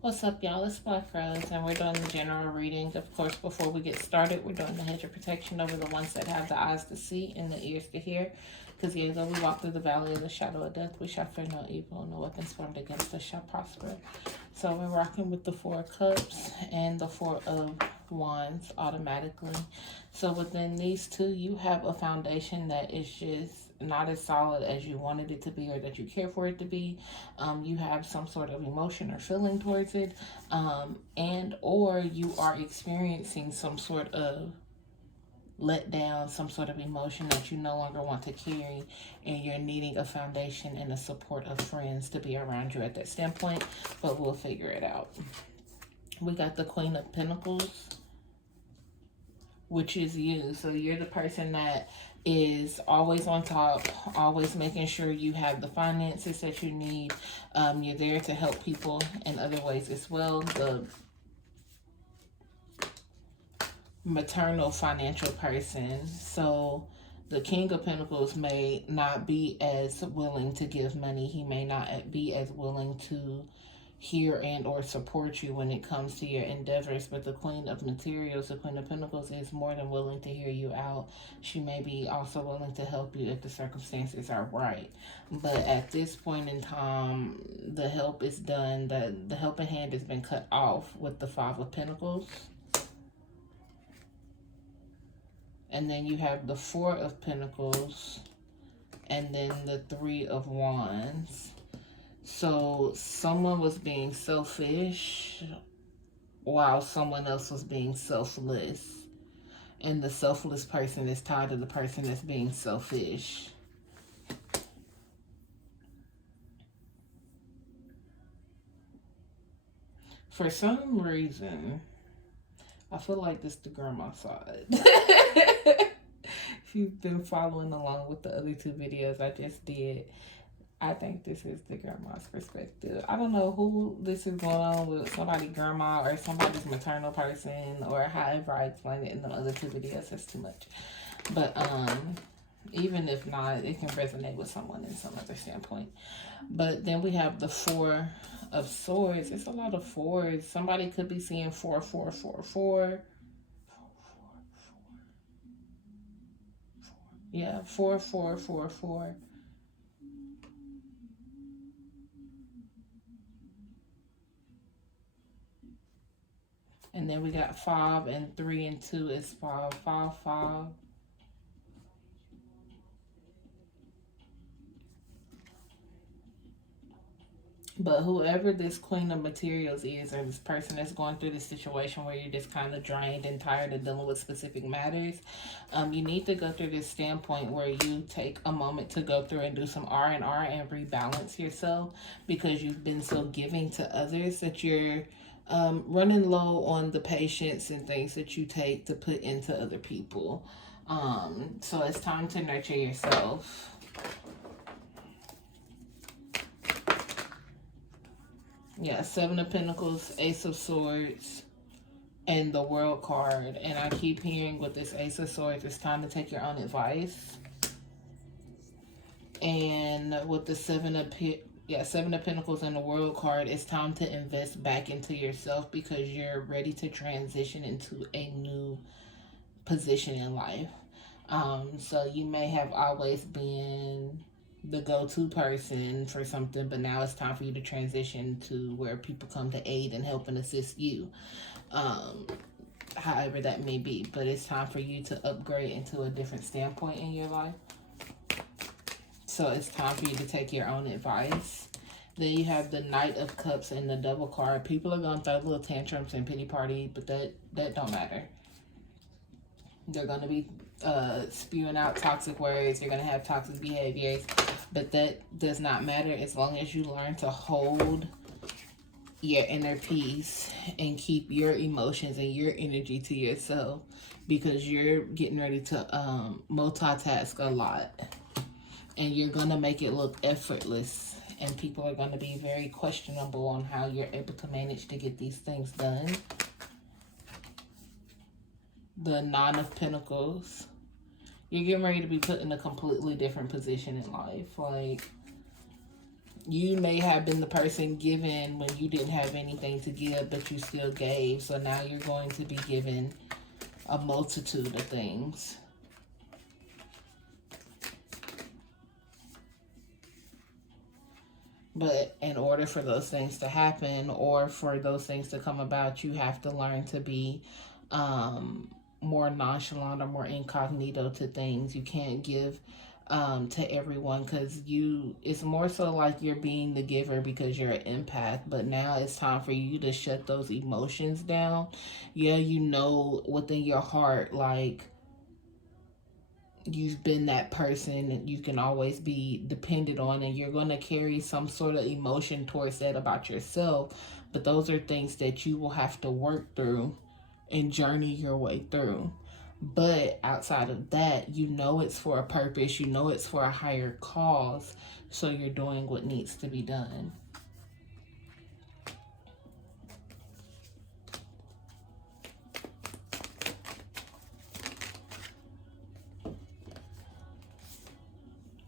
What's up, y'all? It's Black Rose, and we're doing the general reading. Of course, before we get started, we're doing the hedge of protection over the ones that have the eyes to see and the ears to hear. Because yea, though we walk through the valley of the shadow of death, we shall fear no evil, no weapons formed against us shall prosper. So we're rocking with the Four of Cups and the Four of Wands automatically. So within these two, you have a foundation that is just not as solid as you wanted it to be or that you care for it to be. You have some sort of emotion or feeling towards it, and or you are experiencing some sort of let down, some sort of emotion that you no longer want to carry, and you're needing a foundation and the support of friends to be around you at that standpoint, but we'll figure it out. We got the Queen of Pentacles, which is you. So you're the person that is always on top, always making sure you have the finances that you need. You're there to help people in other ways as well. The maternal financial person. So the King of Pentacles may not be as willing to give money. He may not be as willing to hear and or support you when it comes to your endeavors, but the Queen of Materials, the Queen of Pentacles, is more than willing to hear you out. She may be also willing to help you if the circumstances are right, but at this point in time, the help is done. The helping hand has been cut off with the Five of Pentacles. And then you have the Four of Pentacles and then the Three of Wands. So someone was being selfish while someone else was being selfless. And the selfless person is tied to the person that's being selfish. For some reason, I feel like this is the grandma side. If you've been following along with the other two videos I just did, I think this is the grandma's perspective. I don't know who this is going on with, somebody's grandma or somebody's maternal person, or however I explained it in the other two videos. That's too much. But even if not, it can resonate with someone in some other standpoint. But then we have the Four of Swords. It's a lot of fours. Somebody could be seeing 4, 4, 4, 4. Yeah, 4, 4, 4, 4. And then we got 5 and 3 and 2 is 5, 5, 5. But whoever this Queen of Materials is, or this person that's going through this situation where you're just kind of drained and tired of dealing with specific matters, you need to go through this standpoint where you take a moment to go through and do some R&R and rebalance yourself, because you've been so giving to others that you're running low on the patience and things that you take to put into other people. So it's time to nurture yourself. Yeah, 7 of Pentacles, Ace of Swords, and the World card. And I keep hearing with this Ace of Swords, it's time to take your own advice. And with the 7 of Pentacles and the World card, it's time to invest back into yourself, because you're ready to transition into a new position in life. So you may have always been the go-to person for something, but now it's time for you to transition to where people come to aid and help and assist you, however that may be. But it's time for you to upgrade into a different standpoint in your life. So it's time for you to take your own advice. Then you have the Knight of Cups and the Devil card. People are going to throw little tantrums and pity party, but that don't matter. They're going to be spewing out toxic words. You're going to have toxic behaviors, but that does not matter as long as you learn to hold your inner peace and keep your emotions and your energy to yourself, because you're getting ready to multitask a lot, and you're going to make it look effortless, and people are going to be very questionable on how you're able to manage to get these things done. The 9 of Pentacles. You're getting ready to be put in a completely different position in life. Like, You may have been the person given when you didn't have anything to give, but you still gave. So now you're going to be given a multitude of things. But in order for those things to happen, or for those things to come about, you have to learn to be more nonchalant or more incognito to things. You can't give to everyone, because it's more so like you're being the giver because you're an empath. But now it's time for you to shut those emotions down. Yeah, you know within your heart, like, you've been that person and you can always be depended on, and you're going to carry some sort of emotion towards that about yourself. But those are things that you will have to work through and journey your way through. But outside of that, you know it's for a purpose. You know it's for a higher cause. So you're doing what needs to be done.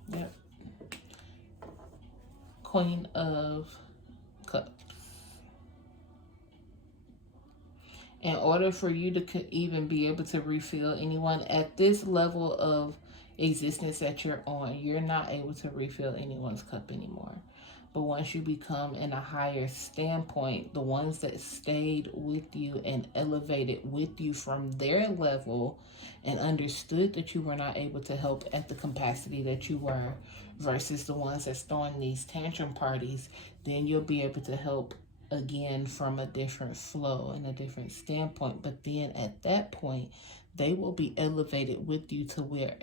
Yep. Queen of Cups. In order for you to even be able to refill anyone at this level of existence that you're on, you're not able to refill anyone's cup anymore. But once you become in a higher standpoint, the ones that stayed with you and elevated with you from their level and understood that you were not able to help at the capacity that you were, versus the ones that's throwing these tantrum parties, then you'll be able to help again from a different flow and a different standpoint. But then at that point, they will be elevated with you to where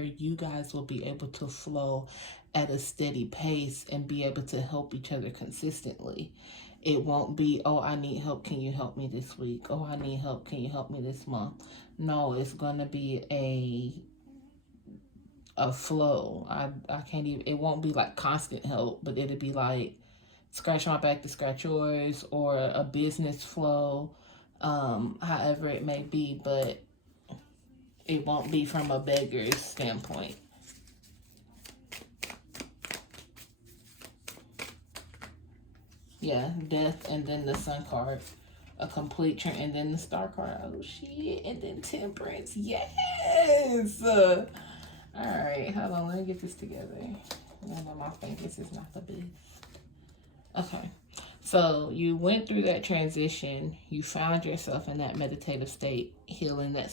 you guys will be able to flow at a steady pace and be able to help each other consistently. It won't be, oh, I need help, can you help me this week? Oh, I need help, can you help me this month? No, it's going to be a flow. I can't even, it won't be like constant help, but it'll be like scratch my back to scratch yours, or a business flow, however it may be, but it won't be from a beggar's standpoint. Yeah, Death, and then the Sun card, a complete and then the Star card. Oh shit, and then Temperance. Yes. All right, hold on. Let me get this together. I know my fingers is not the best. Okay, so you went through that transition. You found yourself in that meditative state, healing that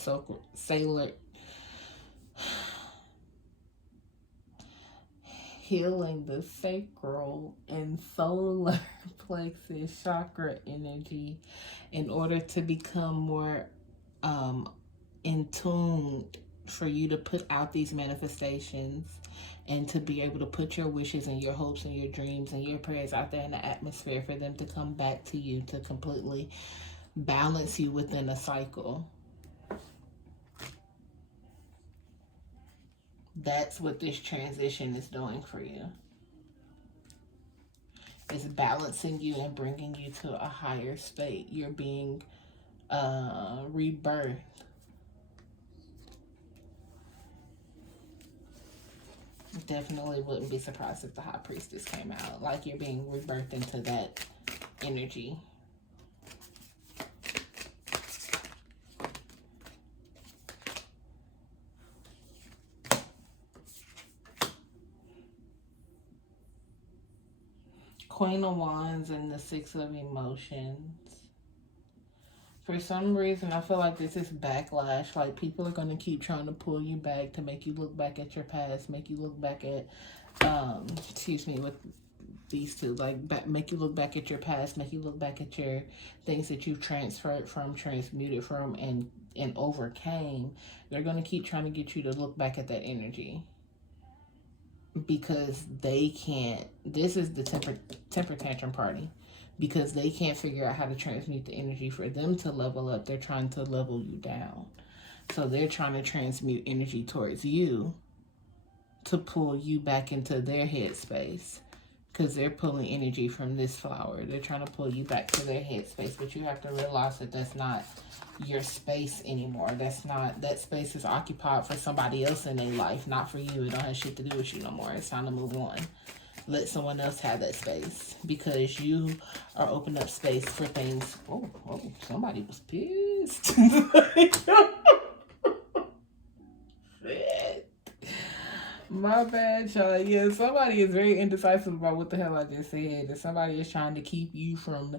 healing the sacral and solar plexus chakra energy in order to become more in tune, for you to put out these manifestations and to be able to put your wishes and your hopes and your dreams and your prayers out there in the atmosphere for them to come back to you, to completely balance you within a cycle. That's what this transition is doing for you. It's balancing you and bringing you to a higher state. You're being rebirthed. Definitely wouldn't be surprised if the High Priestess came out. Like you're being rebirthed into that energy. Queen of Wands and the Six of Emotions. For some reason, I feel like this is backlash. Like people are going to keep trying to pull you back, to make you look back at your past, make you look back at, with these two, like make you look back at your past, make you look back at your things that you've transferred from, transmuted from, and overcame. They're going to keep trying to get you to look back at that energy, because they can't. This is the temper tantrum party, because they can't figure out how to transmute the energy for them to level up. They're trying to level you down. So they're trying to transmute energy towards you to pull you back into their headspace, because they're pulling energy from this flower. They're trying to pull you back to their headspace, but you have to realize that that's not your space anymore. That space is occupied for somebody else in their life, not for you. It don't have shit to do with you no more. It's time to move on. let someone else have that space, because you are opening up space for things. Oh, somebody was pissed. My bad, y'all. Yeah, somebody is very indecisive about what the hell I just said. And somebody is trying to keep you from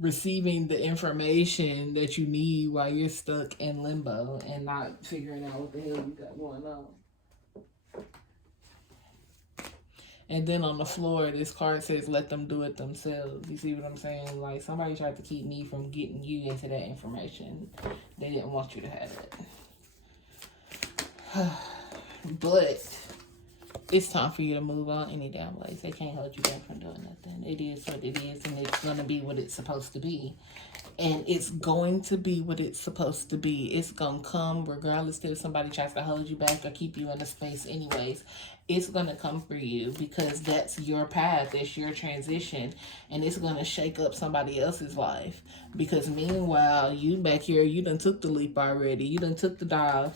receiving the information that you need while you're stuck in limbo and not figuring out what the hell you got going on. And then on the floor, this card says, let them do it themselves. You see what I'm saying? Like, somebody tried to keep me from getting you into that information. They didn't want you to have it. But it's time for you to move on any damn ways. They can't hold you back from doing nothing. It is what it is, and it's going to be what it's supposed to be. And it's going to be what it's supposed to be. It's going to come regardless if somebody tries to hold you back or keep you in a space anyways. It's going to come for you, because that's your path. It's your transition. And it's going to shake up somebody else's life. Because meanwhile, you back here, you done took the leap already. You done took the dive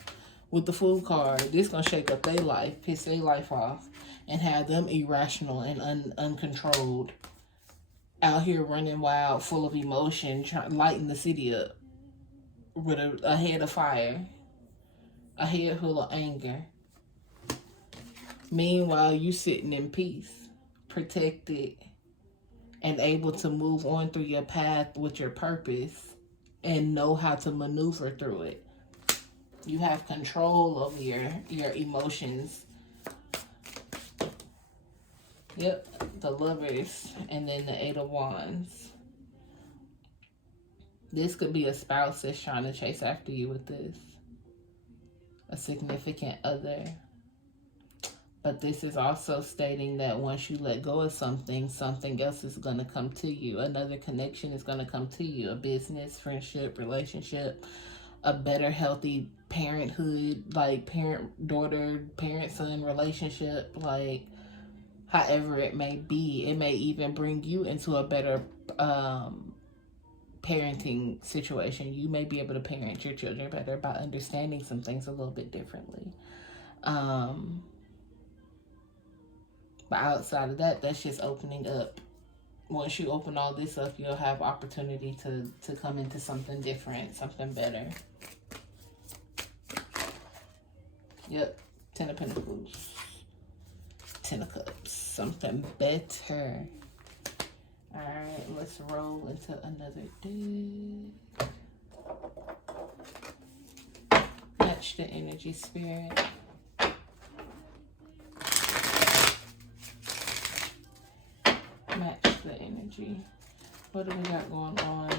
with the Fool card. This going to shake up their life, piss their life off, and have them irrational and uncontrolled. Out here running wild, full of emotion, lighting the city up with a head of fire, a head full of anger. Meanwhile, you sitting in peace, protected, and able to move on through your path with your purpose and know how to maneuver through it. You have control over your emotions. Yep, the Lovers, and then the Eight of Wands. This could be a spouse that's trying to chase after you with this. A significant other. But this is also stating that once you let go of something, something else is going to come to you. Another connection is going to come to you. A business, friendship, relationship, a better, healthy parenthood, like parent-daughter, parent-son relationship, like however it may be. It may even bring you into a better parenting situation. You may be able to parent your children better by understanding some things a little bit differently. But outside of that, that's just opening up. Once you open all this up, you'll have opportunity to come into something different, something better. Yep, Ten of Pentacles. Ten of Cups. Something better. Alright, let's roll into another deck. Match the energy, Spirit. Match the energy. What do we got going on?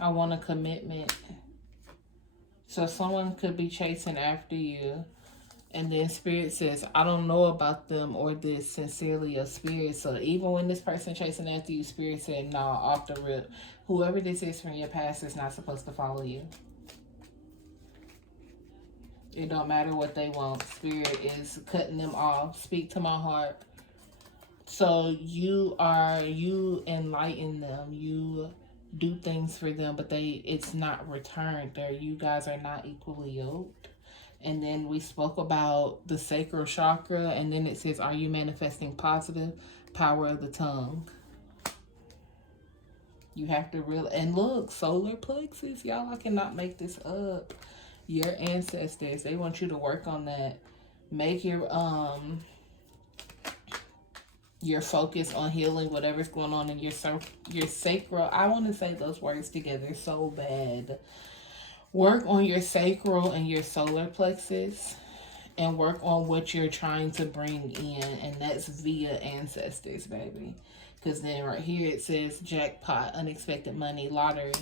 I want a commitment. So someone could be chasing after you, and then Spirit says, I don't know about them or this, sincerely a Spirit. So even when this person chasing after you, Spirit said, no, off the rip. Whoever this is from your past is not supposed to follow you. It don't matter what they want. Spirit is cutting them off. Speak to my heart. So you enlighten them. You do things for them, but it's not returned. You guys are not equally yoked. And then we spoke about the sacral chakra, and then it says, are you manifesting positive? Power of the tongue. You have to really, and look, solar plexus, y'all, I cannot make this up. Your ancestors, they want you to work on that. Make your focus on healing whatever's going on in your sacral. I want to say those words together so bad. Work on your sacral and your solar plexus, and work on what you're trying to bring in, and that's via ancestors, baby. Because then right here it says jackpot, unexpected money, lottery.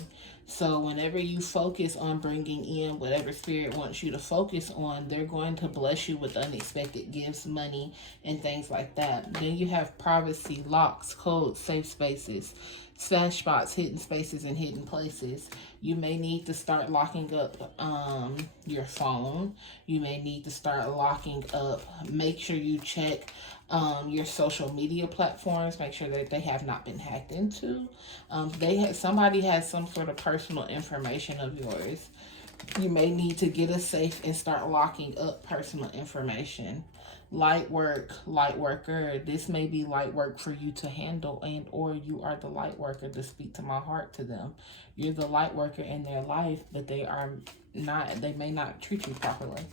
So whenever you focus on bringing in whatever Spirit wants you to focus on, they're going to bless you with unexpected gifts, money, and things like that. Then you have privacy, locks, codes, safe spaces. stash spots, hidden spaces, and hidden places. You may need to start locking up your phone. You may need to start locking up. Make sure you check your social media platforms. Make sure that they have not been hacked into. Somebody has some sort of personal information of yours. You may need to get a safe and start locking up personal information. Light work, light worker. This may be light work for you to handle, and or you are the light worker to speak to my heart to them. You're the light worker in their life, but they may not treat you properly.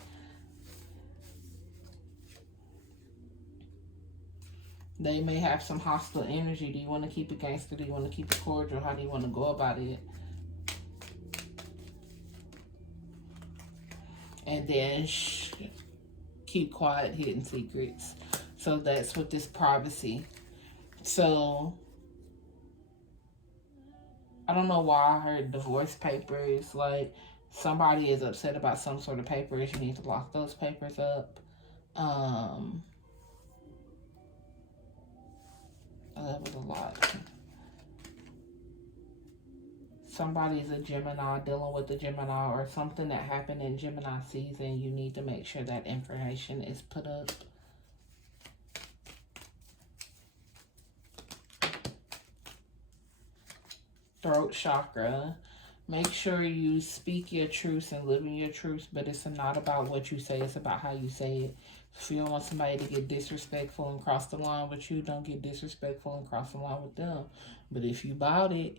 They may have some hostile energy. Do you want to keep it gangster? Do you want to keep it cordial? How do you want to go about it? And then keep quiet, hidden secrets. So that's with this privacy. So I don't know why I heard divorce papers. Like somebody is upset about some sort of papers. You need to lock those papers up. That was a lot. Somebody's a Gemini, dealing with a Gemini, or something that happened in Gemini season. You need to make sure that information is put up. Throat chakra. Make sure you speak your truths and live in your truths, but it's not about what you say, it's about how you say it. If you don't want somebody to get disrespectful and cross the line with you, don't get disrespectful and cross the line with them. But if you about it,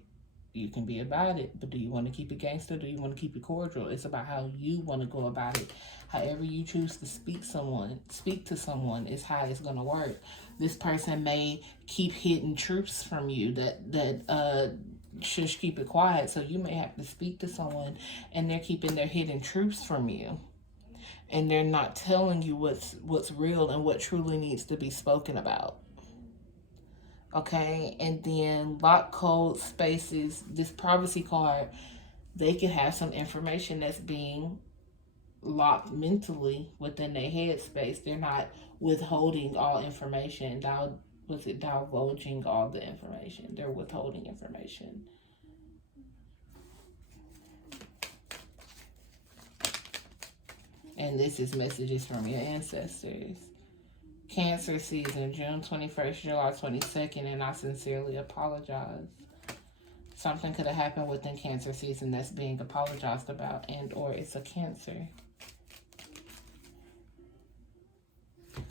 you can be about it. But do you want to keep it gangster? Do you want to keep it cordial? It's about how you want to go about it. However you choose to speak to someone is how it's going to work. This person may keep hidden truths from you that shush, keep it quiet. So you may have to speak to someone and they're keeping their hidden truths from you. And they're not telling you what's real and what truly needs to be spoken about. Okay, and then lock code spaces. This privacy card, they could have some information that's being locked mentally within their head space. They're not withholding all information. Divulging all the information. They're withholding information. And this is messages from your ancestors. Cancer season, June 21st, July 22nd, and I sincerely apologize. Something could have happened within Cancer season that's being apologized about, and or it's a Cancer.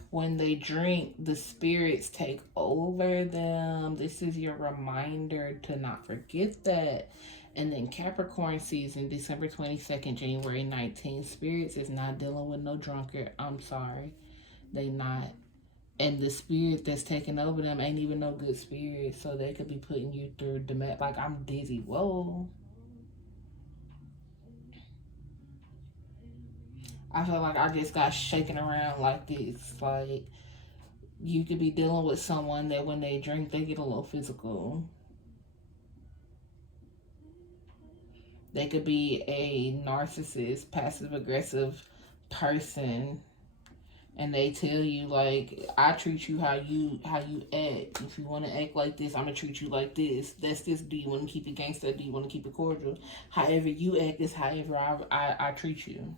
When they drink, the spirits take over them. This is your reminder to not forget that. And then Capricorn season, December 22nd, January 19th. Spirits is not dealing with no drunkard. I'm sorry. They not. And the spirit that's taking over them ain't even no good spirit. So they could be putting you through like, I'm dizzy. Whoa. I feel like I just got shaken around like this. Like, you could be dealing with someone that when they drink, they get a little physical. They could be a narcissist, passive-aggressive person. And they tell you, like, I treat you how you act. If you want to act like this, I'm going to treat you like this. That's this. Do you want to keep it gangster? Do you want to keep it cordial? However you act is however I treat you.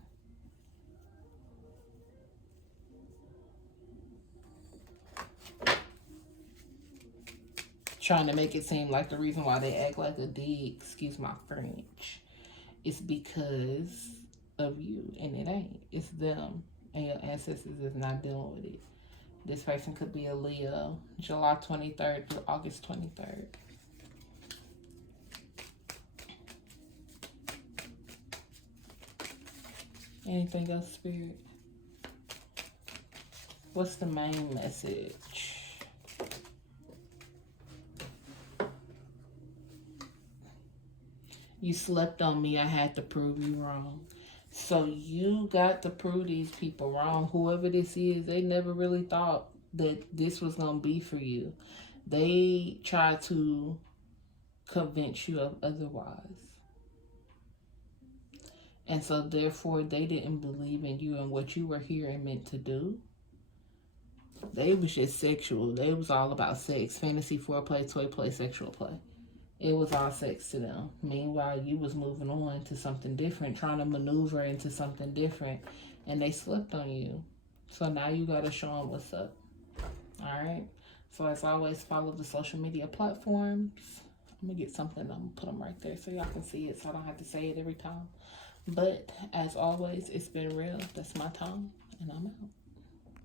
Trying to make it seem like the reason why they act like a D, excuse my French, is because of you. And it ain't. It's them. And your ancestors is not dealing with it. This person could be a Leo, July 23rd through August 23rd. Anything else, Spirit? What's the main message? You slept on me. I had to prove you wrong. So you got to prove these people wrong. Whoever this is, they never really thought that this was going to be for you. They tried to convince you of otherwise. And so therefore, they didn't believe in you and what you were here and meant to do. They was just sexual. They was all about sex, fantasy, foreplay, toy play, sexual play. It was all sex to them. Meanwhile, you was moving on to something different, trying to maneuver into something different, and they slipped on you. So now you got to show them what's up. All right? So as always, follow the social media platforms. I'm going to get something. I'm going to put them right there so y'all can see it so I don't have to say it every time. But as always, it's been real. That's my time, and I'm out.